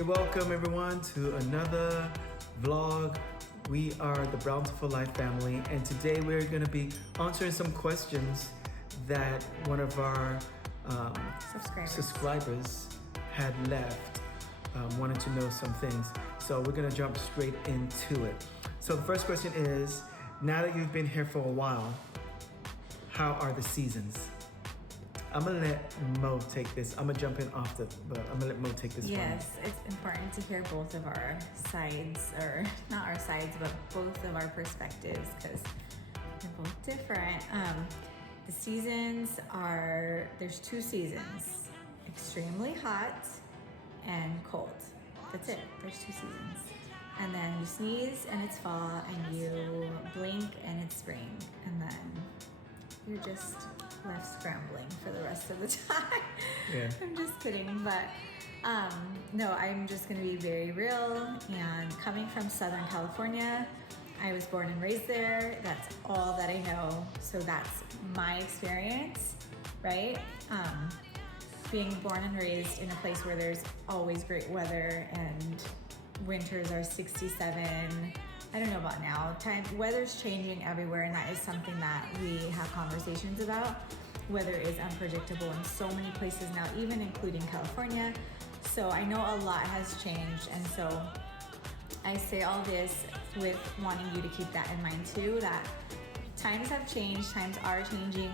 Hey, welcome everyone to another vlog. We are the BrownTiful Life family, and today we're going to be answering some questions that one of our subscribers had left, wanted to know some things. So we're going to jump straight into it. So the first question is, now that you've been here for a while, how are the seasons? I'm gonna let Mo take this. I'm gonna jump in after, but I'm gonna let Mo take this one. Yes, it's important to hear both of our sides, or not our sides, but both of our perspectives, because they're both different. The seasons are, there's two seasons, extremely hot and cold. That's it, there's two seasons. And then you sneeze and it's fall, and you blink and it's spring, and then you're just left scrambling for the rest of the time. Yeah. I'm just kidding, but no, I'm just gonna be very real. And coming from Southern California, I was born and raised there. That's all that I know. So that's my experience, right? Being born and raised in a place where there's always great weather and winters are 67. I don't know about now. Weather's changing everywhere, and that is something that we have conversations about. Weather is unpredictable in so many places now, even including California. So I know a lot has changed, and so I say all this with wanting you to keep that in mind too, that times have changed, times are changing.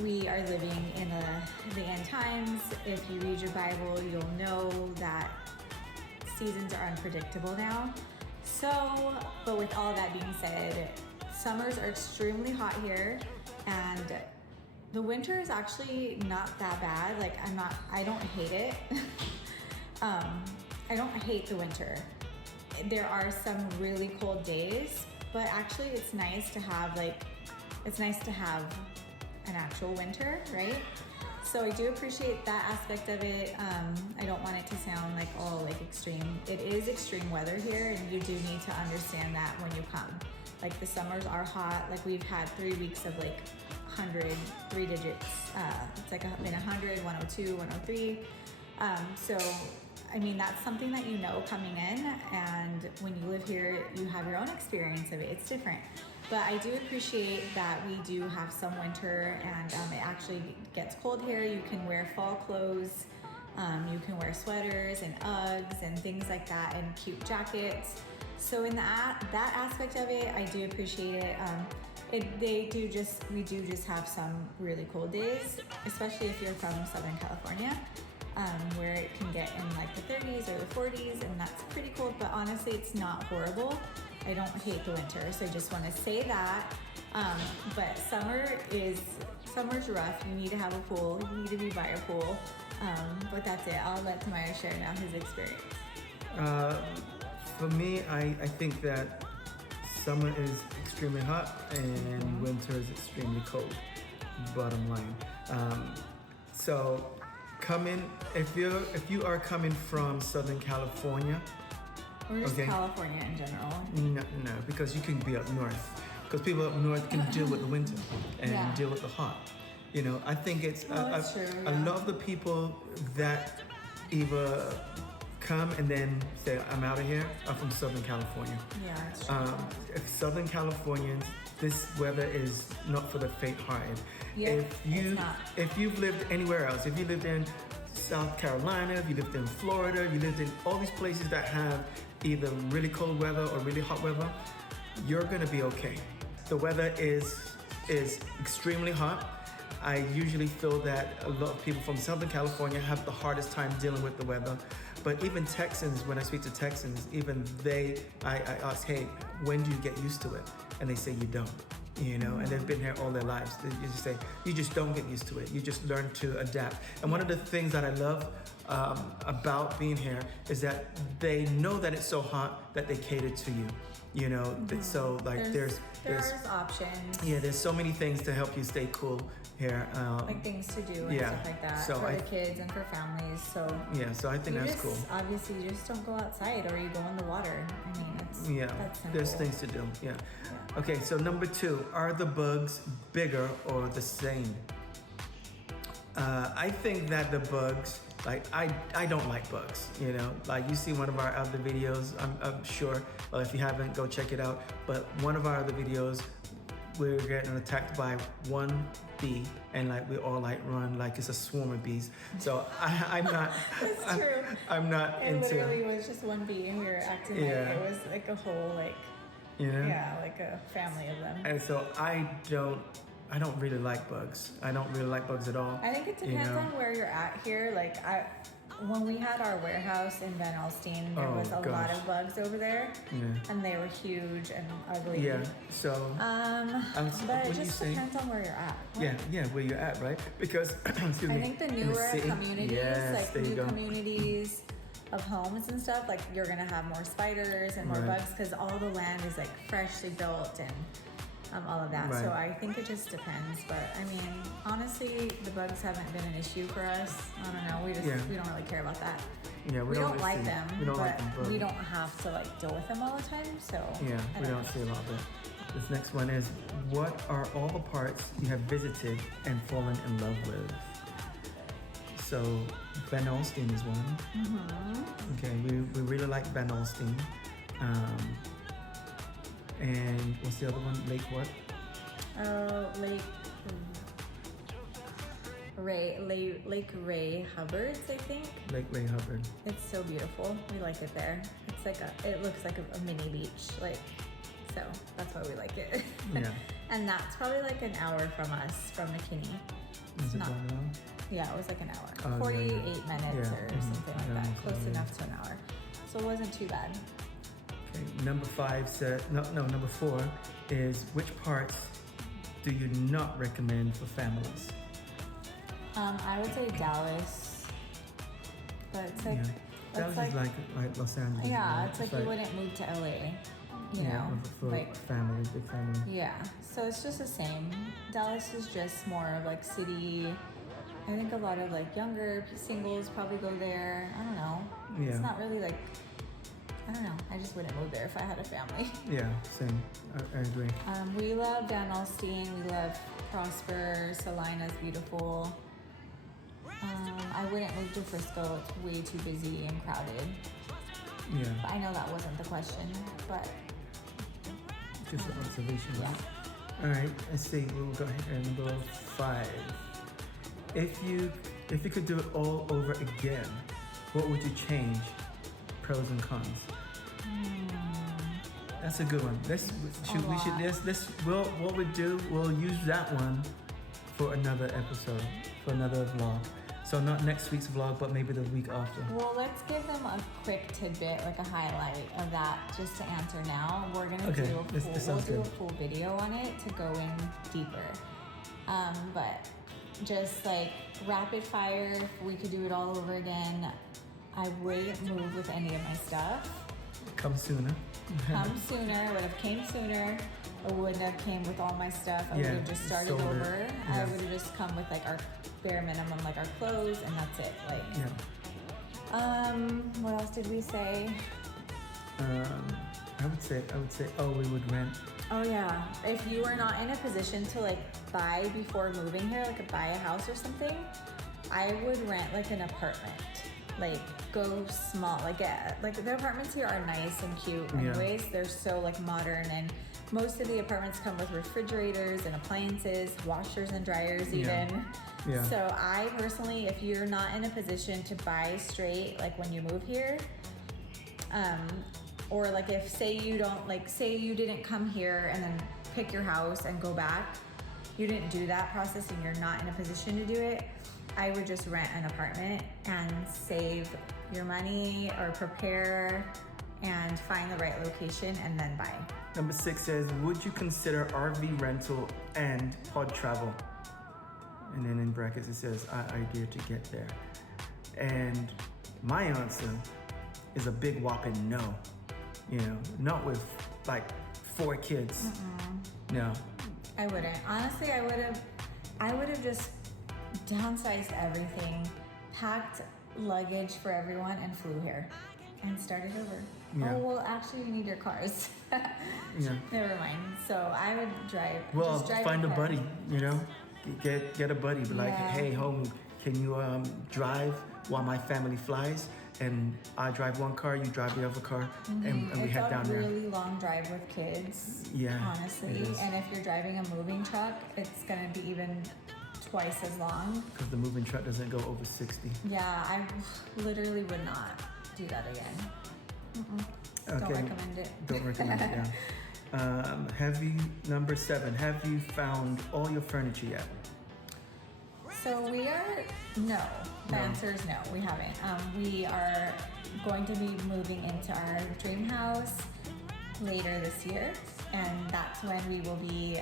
We are living in the end times. If you read your Bible, you'll know that seasons are unpredictable now. So, but with all that being said, summers are extremely hot here, and the winter is actually not that bad. Like I don't hate it. I don't hate the winter. There are some really cold days, but actually it's nice to have an actual winter, right? So I do appreciate that aspect of it. I don't want it to sound like all like extreme. It is extreme weather here, and you do need to understand that when you come. Like the summers are hot. Like we've had 3 weeks of like 100, 3 digits. It's like been 100, 102, 103. So, I mean, that's something that you know coming in, and when you live here, you have your own experience of it. It's different. But I do appreciate that we do have some winter, and it actually gets cold here. You can wear fall clothes, you can wear sweaters and Uggs and things like that, and cute jackets. So in that aspect of it, I do appreciate it. We do just have some really cold days, especially if you're from Southern California, where it can get in like the 30s or the 40s, and that's pretty cold. But honestly, it's not horrible. I don't hate the winter, so I just want to say that. But summer's rough. You need to have a pool. You need to be by a pool. But that's it. I'll let Tamaya share now his experience. For me, I think that summer is extremely hot and winter is extremely cold. Bottom line. So if you are coming from Southern California, or just California in general. No, because you can be up north. Because people up north can deal with the winter and deal with the hot. You know, I think it's that's true, a lot of the people that either come and then say, I'm out of here, are from Southern California. Yeah, that's true. If Southern Californians, this weather is not for the faint-hearted. Yeah, If you've lived anywhere else, if you lived in South Carolina, if you lived in Florida, you lived in all these places that have either really cold weather or really hot weather, you're gonna be okay. The weather is extremely hot. I usually feel that a lot of people from Southern California have the hardest time dealing with the weather. But even Texans, when I speak to Texans, even I ask, hey, when do you get used to it? And they say you don't. You know, and they've been here all their lives. You just say, you just don't get used to it. You just learn to adapt. And one of the things that I love about being here is that they know that it's so hot that they cater to you. You know, so like there's options. Yeah, there's so many things to help you stay cool here. Like things to do and stuff like that for the kids and for families. So so I think that's cool. Obviously, you just don't go outside or you go in the water. I mean, that's simple. There's things to do. Yeah. Okay, so number 2, are the bugs bigger or the same? I think that the bugs Like I don't like bugs, you know. Like you see one of our other videos, I'm sure. If you haven't, go check it out. But one of our other videos, we're getting attacked by one bee, and like we all like run like it's a swarm of bees. So I'm not. It's true. I'm not It into. literally was just one bee, and we were acting like it was like a whole You know? yeah, like a family of them. And so I don't really like bugs. I don't really like bugs at all. I think it depends on where you're at here. Like when we had our warehouse in Van Alstyne, there was a lot of bugs over there, and they were huge and ugly. Yeah. So. But it just depends on where you're at. Yeah, where you're at, right? Because excuse me. I think the newer communities, like new go. communities of homes and stuff, like you're gonna have more spiders and more bugs because all the land is like freshly built and all of that. So I think it just depends. But I mean, honestly, the bugs haven't been an issue for us. I don't know. We don't really care about that. Yeah, we don't like them. We don't like them, but we don't have to like deal with them all the time. So yeah, we don't see a lot of it. This next one is, what are all the parts you have visited and fallen in love with? So Van Alstyne is one. Okay, we really like Van Alstyne. And what's the other one? Lake what? Lake Ray Hubbard's, I think. Lake Ray Hubbard. It's so beautiful. We like it there. It's like it looks like a mini beach, like, so that's why we like it. Yeah. And that's probably like an hour from us, from McKinney. Is it 1 hour? Yeah, it was like an hour. 48 minutes or something like that. Close enough to an hour. So it wasn't too bad. Okay, number 4 is, which parts do you not recommend for families? I would say Dallas, but it's like Dallas is like Los Angeles. Yeah, right? it's like you wouldn't move to LA, you know, for like family, big family. Yeah, so it's just the same. Dallas is just more of like city. I think a lot of like younger singles probably go there. I don't know. Yeah. It's not really like, I don't know. I just wouldn't move there if I had a family. Yeah, same. I agree. We love Van Alstyne. We love Prosper. Salina's beautiful. I wouldn't move to Frisco. It's way too busy and crowded. Yeah. But I know that wasn't the question, but just an observation. Yeah. All right. Let's see. We'll go ahead. Number 5. If you could do it all over again, what would you change? Pros and cons. That's a good one. We'll use that one for another episode, for another vlog. So not next week's vlog, but maybe the week after. Well, let's give them a quick tidbit, like a highlight of that, just to answer now. We're gonna do a full video on it to go in deeper. But just like rapid fire, if we could do it all over again, I wouldn't move with any of my stuff. Come sooner. I would have came sooner. I wouldn't have came with all my stuff. I would have just started over. I would have just come with like our bare minimum, like our clothes, and that's it. Like, what else did we say? I would say, we would rent. Oh yeah, if you are not in a position to like buy before moving here, like buy a house or something, I would rent like an apartment. Like go small, like the apartments here are nice and cute anyways. They're so like modern, and most of the apartments come with refrigerators and appliances, washers and dryers even. Yeah. So I personally, if you're not in a position to buy straight, like when you move here, or like if say you didn't come here and then pick your house and go back, you didn't do that process and you're not in a position to do it, I would just rent an apartment and save your money or prepare and find the right location and then buy. Number 6 says, would you consider RV rental and pod travel? And then in brackets it says, idea to get there. And my answer is a big whopping no. You know, not with like 4 kids. No. I wouldn't. Honestly, I would have just downsized everything, packed luggage for everyone, and flew here and started over. Yeah. Oh, well, actually, you need your cars. Yeah. Never mind. So I would drive. Well, find a buddy, you know? Get a buddy. Be like, hey, homie, can you drive while my family flies? And I drive one car, you drive the other car, and we head down there. It's a really long drive with kids, Yeah, honestly. it is. And if you're driving a moving truck, it's gonna be even twice as long. Because the moving truck doesn't go over 60. Yeah, I literally would not do that again. Don't recommend it. Don't recommend it, yeah. Number 7, have you found all your furniture yet? So no. The answer is no, we haven't. We are going to be moving into our dream house later this year, and that's when we will be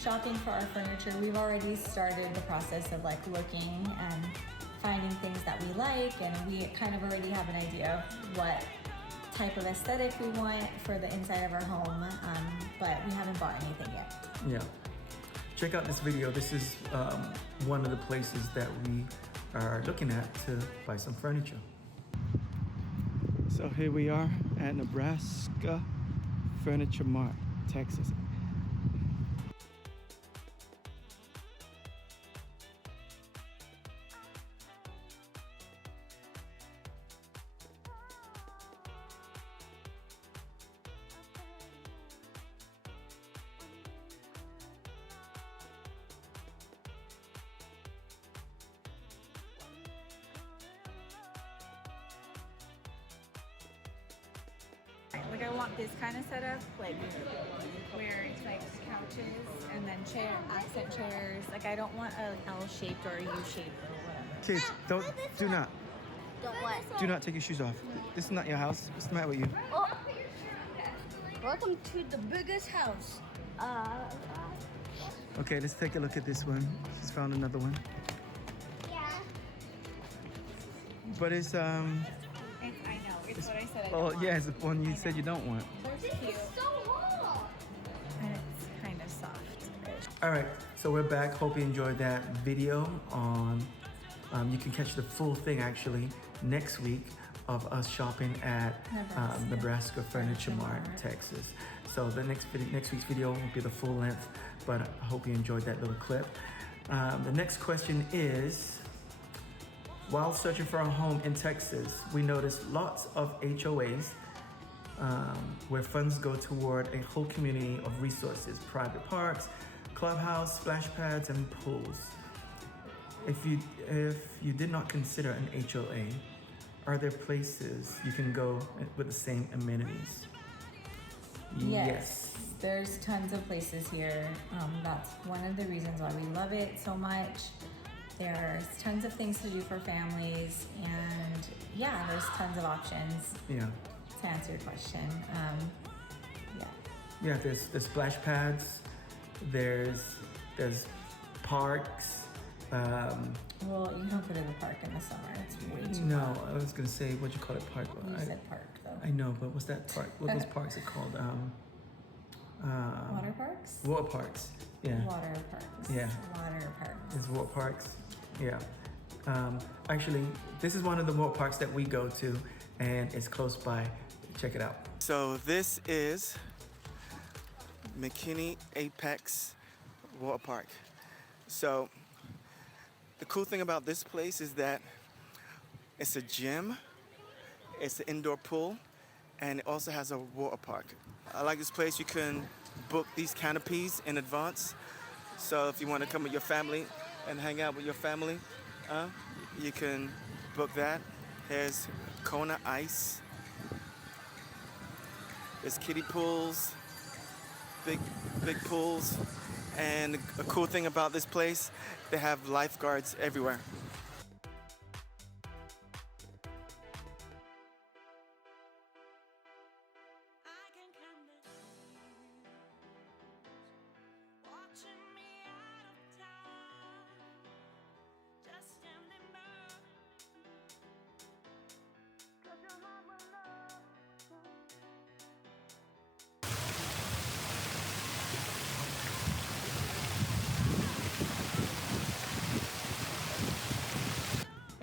shopping for our furniture. We've already started the process of like looking and finding things that we like, and we kind of already have an idea of what type of aesthetic we want for the inside of our home, but we haven't bought anything yet. Yeah. Check out this video. This is one of the places that we are looking at to buy some furniture. So here we are at Nebraska Furniture Mart, Texas. Like I want this kind of setup, like where it's like couches and then accent chairs. Like I don't want a L-shaped or a U-shaped or whatever. Kids, do not. Don't what? Do not take your shoes off. This is not your house. What's the matter with you? Oh. Welcome to the biggest house. Okay, let's take a look at this one. She's found another one. Yeah. But it's I know, it's what I said I don't want. yeah, it's the one you said you don't want. They're This cute. is so long. And it's kind of soft. All right, so we're back. Hope you enjoyed that video on, you can catch the full thing actually next week of us shopping at Nebraska Furniture Mart, Texas. So the next week's video will be the full length, but I hope you enjoyed that little clip. The next question is, while searching for a home in Texas, we noticed lots of HOAs where funds go toward a whole community of resources, private parks, clubhouse, splash pads, and pools. If you did not consider an HOA, are there places you can go with the same amenities? Yes. There's tons of places here. That's one of the reasons why we love it so much. There's tons of things to do for families, and yeah, there's tons of options. Yeah. To answer your question, Yeah, there's splash pads. There's parks. well, you don't go to the park in the summer. It's way too No, hot. I was gonna say, what you call it, park? You said park though. I know, but what's that park? What those parks are called? Water parks? Water parks. Yeah. Water parks. Yeah. Water parks. It's water parks. Yeah. Actually, this is one of the water parks that we go to, and it's close by. Check it out. So this is McKinney Apex Water Park. So the cool thing about this place is that it's a gym, it's an indoor pool, and it also has a water park. I like this place. You can book these canopies in advance. So if you want to come with your family and hang out with your family, you can book that. There's Kona Ice. There's kiddie pools, big pools. And a cool thing about this place, they have lifeguards everywhere.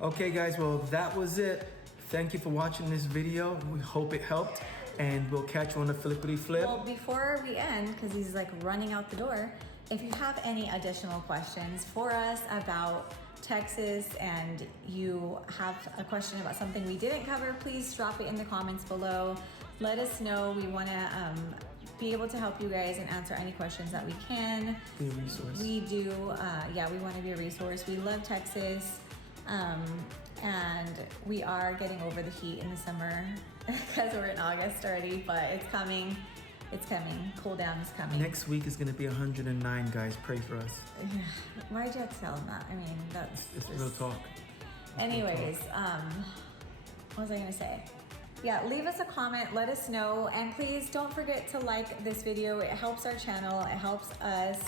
Okay guys, well that was it. Thank you for watching this video. We hope it helped, and we'll catch you on the flippity flip. Well, before we end, because he's like running out the door, if you have any additional questions for us about Texas and you have a question about something we didn't cover, please drop it in the comments below. Let us know. We want to be able to help you guys and answer any questions that we can. Be a resource. We do, we want to be a resource. We love Texas, and we are getting over the heat in the summer because we're in August already, but it's coming. It's coming. Cool down is coming. Next week is going to be 109, guys. Pray for us. Yeah. Why'd you have to tell them that? I mean, that's It's just... real talk. Anyways, what was I gonna say? Yeah, leave us a comment, let us know, and please don't forget to like this video. It helps our channel, it helps us.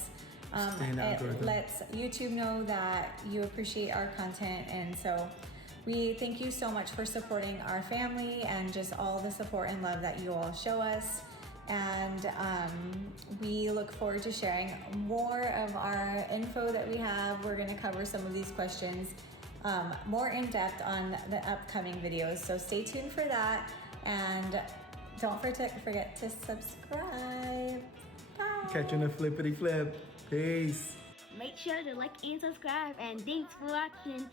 Stay in the It algorithm. lets YouTube know that you appreciate our content, and so we thank you so much for supporting our family and just all the support and love that you all show us. And we look forward to sharing more of our info that we have. We're gonna cover some of these questions more in depth on the upcoming videos. So stay tuned for that, and don't forget to subscribe. Bye. Catching a flippity flip. Peace. Make sure to like and subscribe, and thanks for watching.